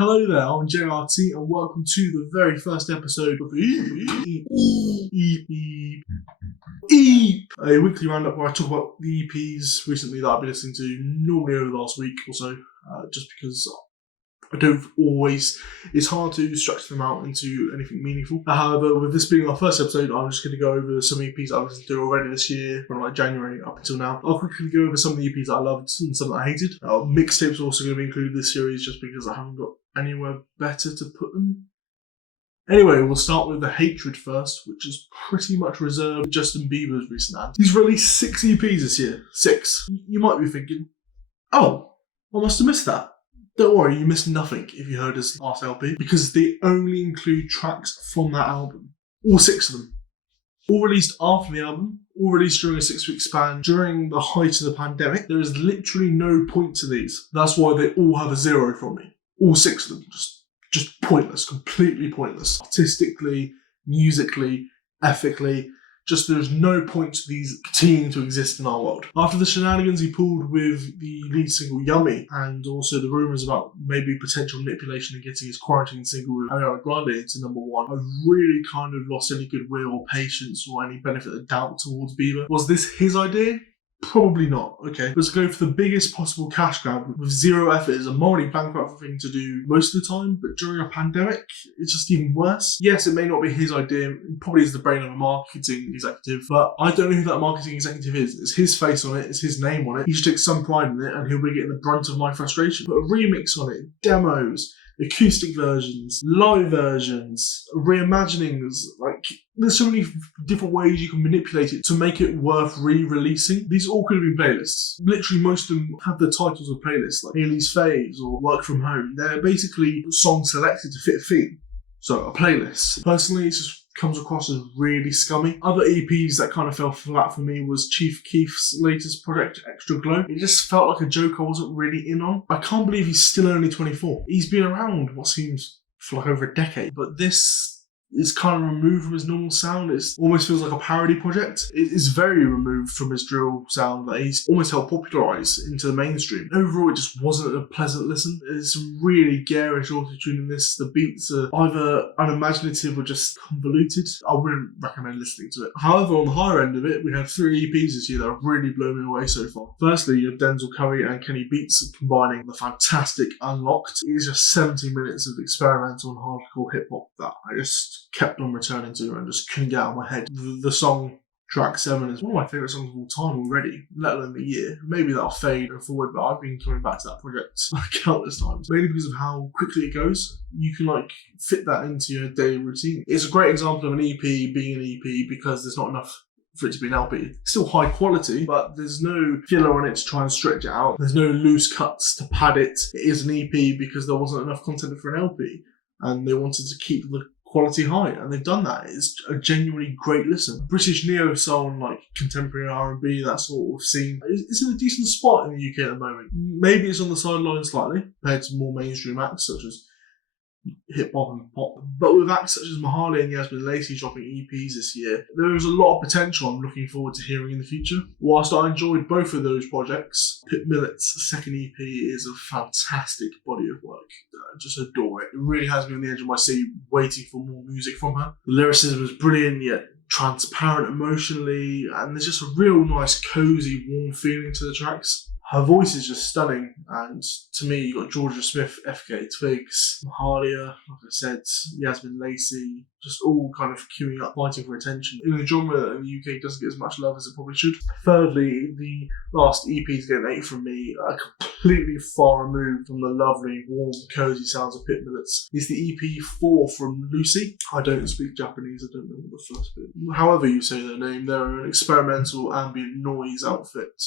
Hello there, I'm JRT and welcome to the very first episode of EEEEEEEEP, a weekly roundup where I talk about the EPs recently that I've been listening to, normally over the last week or so, just because I don't always, it's hard to structure them out into anything meaningful. However, with this being our first episode, I'm just going to go over some EPs I've listened to already this year, from like January up until now. I'll quickly go over some of the EPs that I loved and some that I hated. Mixtapes are also going to be included in this series just because I haven't got anywhere better to put them. Anyway, we'll start with the hatred first, which is pretty much reserved for Justin Bieber's recent album. He's released 6 EPs this year. 6. You might be thinking, oh, I must have missed that. Don't worry, you missed nothing if you heard his last LP, because they only include tracks from that album. All 6 of them. All released after the album, all released during a 6-week span, during the height of the pandemic. There is literally no point to these. That's why they all have a 0 from me. All 6 of them, just pointless, completely pointless. Artistically, musically, ethically, just there's no point to these continuing to exist in our world. After the shenanigans he pulled with the lead single Yummy, and also the rumours about maybe potential manipulation and getting his quarantine single with Ariana Grande into #1, I've really kind of lost any goodwill or patience or any benefit of doubt towards Bieber. Was this his idea? Probably not. Okay, let's go for the biggest possible cash grab with 0 effort. Is a morally bankrupt thing to do most of the time, but during a pandemic, it's just even worse. Yes, it may not be his idea. It probably is the brain of a marketing executive, but I don't know who that marketing executive is. It's his face on it. It's his name on it. He should take some pride in it, and he'll be getting the brunt of my frustration. Put a remix on it, demos, acoustic versions, live versions, reimaginings. Like, there's so many different ways you can manipulate it to make it worth re-releasing. These all could have been playlists. Literally, most of them have the titles of playlists, like Haley's Faves or Work From Home. They're basically songs selected to fit a theme. So, a playlist. Personally, it's just comes across as really scummy. Other EPs that kind of fell flat for me was Chief Keef's latest project, Extra Glow. It just felt like a joke I wasn't really in on. I can't believe he's still only 24. He's been around what seems for like over a decade, but this is kind of removed from his normal sound. It almost feels like a parody project. It is very removed from his drill sound that he's almost helped popularise into the mainstream. Overall, it just wasn't a pleasant listen. There's some really garish auto-tune in this. The beats are either unimaginative or just convoluted. I wouldn't recommend listening to it. However, on the higher end of it, we had 3 EPs this year that have really blown me away so far. Firstly, you have Denzel Curry and Kenny Beats combining the fantastic Unlocked. It is just 70 minutes of experimental and hardcore hip-hop that I just kept on returning to and just couldn't get out of my head. The song track 7 is one of my favourite songs of all time already, let alone the year. Maybe that'll fade and forward, but I've been coming back to that project countless times, mainly because of how quickly it goes. You can like fit that into your daily routine. It's a great example of an EP being an EP because there's not enough for it to be an LP. It's still high quality, but there's no filler on it to try and stretch it out. There's no loose cuts to pad it. It is an EP because there wasn't enough content for an LP, and they wanted to keep the quality high, and they've done that. It's a genuinely great listen. British neo soul and like contemporary R&B, that sort of scene, it's in a decent spot in the UK at the moment. Maybe it's on the sideline slightly compared to more mainstream acts such as hip hop and pop, but with acts such as Mahalia and Yasmin Lacey dropping EPs this year, there is a lot of potential I'm looking forward to hearing in the future. Whilst I enjoyed both of those projects, Pip Millet's second EP is a fantastic body of work. I just adore it. It really has me on the edge of my seat waiting for more music from her. The lyricism is brilliant yet transparent emotionally, and there's just a real nice cozy warm feeling to the tracks. Her voice is just stunning, and to me, you got Georgia Smith, FK Twigs, Mahalia, like I said, Yasmin Lacey, just all kind of queuing up, fighting for attention in a genre that in the UK doesn't get as much love as it probably should. Thirdly, the last EPs get an 8 from me are completely far removed from the lovely, warm, cozy sounds of Pip Millet's. It's the EP 4 from Lucy. I don't speak Japanese, I don't know what the first bit. However you say their name, they're an experimental ambient noise outfit.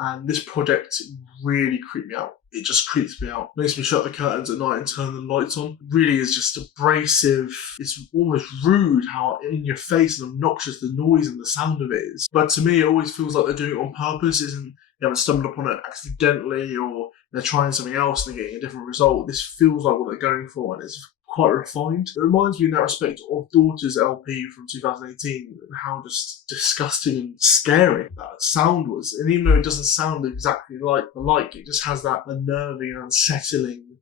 And this project really creeped me out. It just creeps me out. Makes me shut the curtains at night and turn the lights on. It really is just abrasive. It's almost rude how in your face and obnoxious the noise and the sound of it is. But to me, it always feels like they're doing it on purpose. You haven't stumbled upon it accidentally, or they're trying something else and they're getting a different result. This feels like what they're going for, and it's quite refined. It reminds me in that respect of Daughter's LP from 2018 and how just disgusting and scary that sound was. And even though it doesn't sound exactly like the like, it just has that unnerving and unsettling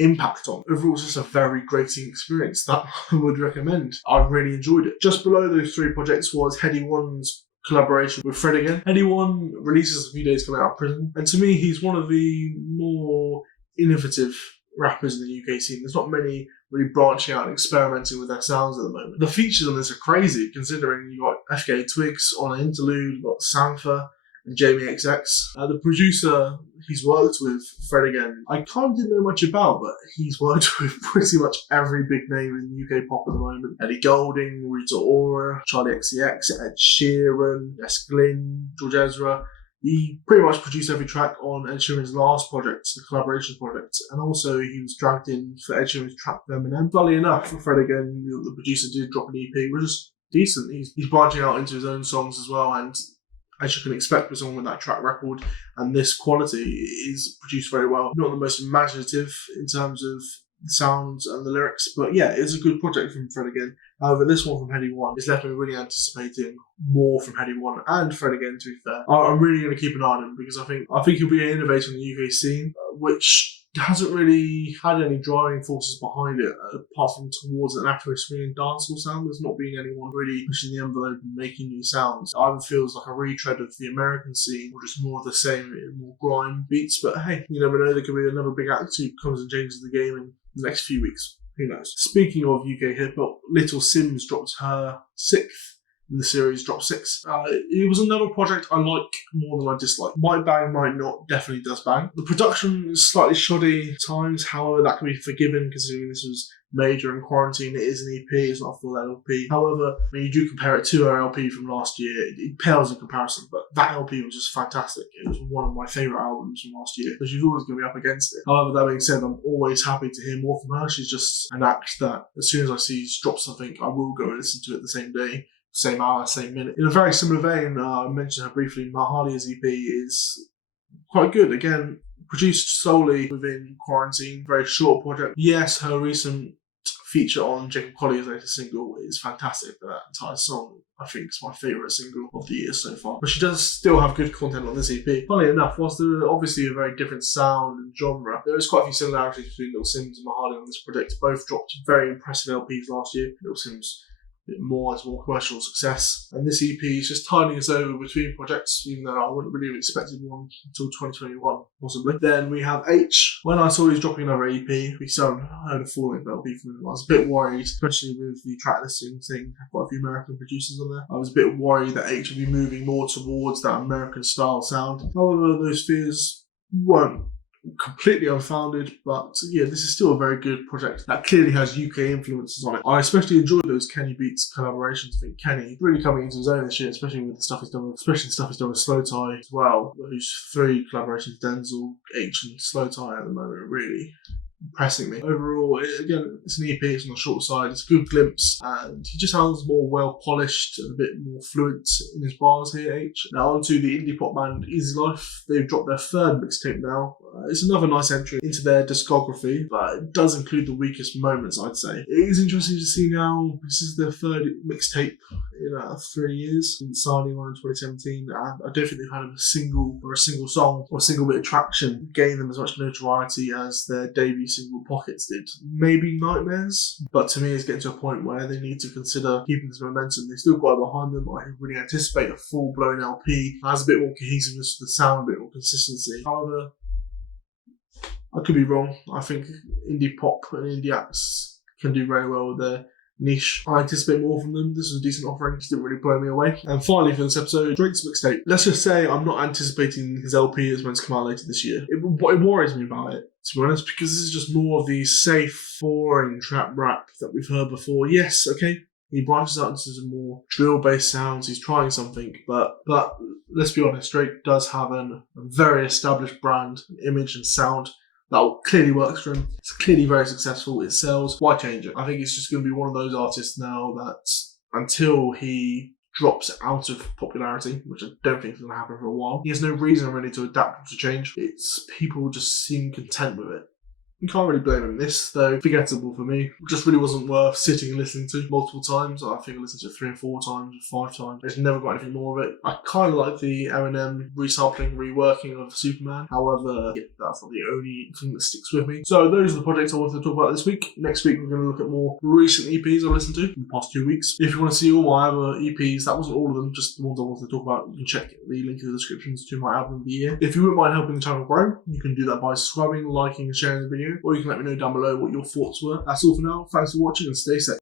impact on. Overall, it's just a very grating experience that I would recommend. I really enjoyed it. Just below those 3 projects was Headie One's collaboration with Fred again. Headie One releases a few days coming out of prison, and to me, he's one of the more innovative rappers in the UK scene. There's not many really branching out and experimenting with their sounds at the moment. The features on this are crazy, considering you got FK Twigs on an interlude, you've got Sampha and Jamie XX. The producer he's worked with, Fred again, I kind of didn't know much about, but he's worked with pretty much every big name in UK pop at the moment. Ellie Goulding, Rita Ora, Charlie XCX, Ed Sheeran, Les Glynn, George Ezra. He pretty much produced every track on Ed Sheeran's last project, the collaboration project, and also he was dragged in for Ed Sheeran's track with Eminem. Funnily enough, Fred again, the producer, did drop an EP, which is decent. He's branching out into his own songs as well, and as you can expect with someone with that track record and this quality, is produced very well. Not the most imaginative in terms of the sounds and the lyrics, but yeah, it's a good project from Fred again. However, this one from Headie One has left me really anticipating more from Headie One and Fred again, to be fair. I'm really going to keep an eye on him because I think he'll be an innovator in the UK scene, which hasn't really had any driving forces behind it, apart from towards an Afro swing and dancehall sound. There's not been anyone really pushing the envelope and making new sounds. It either feels like a retread of the American scene or just more of the same, more grime beats. But hey, you never know, there could be another big act who comes and changes the game in the next few weeks. Who knows? Speaking of UK hip-hop, Little Simz dropped her 6th in the series, Drop 6. It was another project I like more than I dislike. Might bang, might not, definitely does bang. The production is slightly shoddy at times, however that can be forgiven considering this was made during quarantine. It is an EP, it's not a full LP. However, when you do compare it to her LP from last year, it pales in comparison, but that LP was just fantastic. It was one of my favourite albums from last year, so she's always going to be up against it. However, that being said, I'm always happy to hear more from her. She's just an act that as soon as I see she's dropped something, I will go and listen to it the same day, same hour, same minute. In a very similar vein, I mentioned her briefly, Mahalia's EP is quite good. Again, produced solely within quarantine, very short project. Yes, her recent feature on Jacob Collier's latest single is fantastic. That entire song, I think, is my favourite single of the year so far. But she does still have good content on this EP. Funnily enough, whilst there are obviously a very different sound and genre, there is quite a few similarities between Little Simz and Mahalia on this project. Both dropped very impressive LPs last year. Little Simz more commercial success, and this EP is just tiding us over between projects, even though I wouldn't really have expected one until 2021 possibly. Then we have H. When I saw he was dropping another EP, we still heard a full-length LP from him. I was a bit worried, especially with the track listing thing, quite a few American producers on there. I was a bit worried that H would be moving more towards that American style sound. However, those fears weren't completely unfounded, but yeah, this is still a very good project that clearly has UK influences on it. I especially enjoyed those Kenny Beats collaborations. I think Kenny really coming into his own this year, especially with the stuff he's done with Slow Tie as well. Those 3 collaborations, Denzel, H and Slow Tie at the moment, really impressing me. Overall, again, it's an EP, it's on the short side, it's a good glimpse, and he just sounds more well polished and a bit more fluent in his bars here, H. Now onto the indie pop band Easy Life. They've dropped their 3rd mixtape now. It's another nice entry into their discography, but it does include the weakest moments, I'd say. It is interesting to see now, this is their 3rd mixtape in 3 years, since signing on in 2017, and I don't think they've had a single song or a single bit of traction gain them as much notoriety as their debut single Pockets did. Maybe Nightmares, but to me it's getting to a point where they need to consider keeping this momentum. They've still got it behind them. I really anticipate a full-blown LP that has a bit more cohesiveness to the sound, a bit more consistency. However, I could be wrong. I think indie pop and indie acts can do very well with their niche. I anticipate more from them. This was a decent offering, just didn't really blow me away. And finally for this episode, Drake's mixtape. Let's just say I'm not anticipating his LP is meant to come out later this year. It worries me about it, to be honest, because this is just more of the safe, boring trap rap that we've heard before. Yes, okay, he branches out into some more drill-based sounds, he's trying something, but let's be honest, Drake does have a very established brand, image and sound that clearly works for him. It's clearly very successful. It sells. Why change it? I think it's just going to be one of those artists now that until he drops out of popularity, which I don't think is going to happen for a while, he has no reason really to adapt or to change. It's people just seem content with it. You can't really blame him. This, though, forgettable for me. Just really wasn't worth sitting and listening to multiple times. I think I listened to it 3 or 4 times, 5 times. I just never got anything more of it. I kind of like the Eminem resampling, reworking of Superman. However, yeah, that's not the only thing that sticks with me. So those are the projects I wanted to talk about this week. Next week, we're going to look at more recent EPs I listened to in the past 2 weeks. If you want to see all my other EPs, that wasn't all of them, just the ones I wanted to talk about. You can check the link in the descriptions to my album of the year. If you wouldn't mind helping the channel grow, you can do that by subscribing, liking, and sharing the video, or you can let me know down below what your thoughts were. That's all for now. Thanks for watching and stay safe.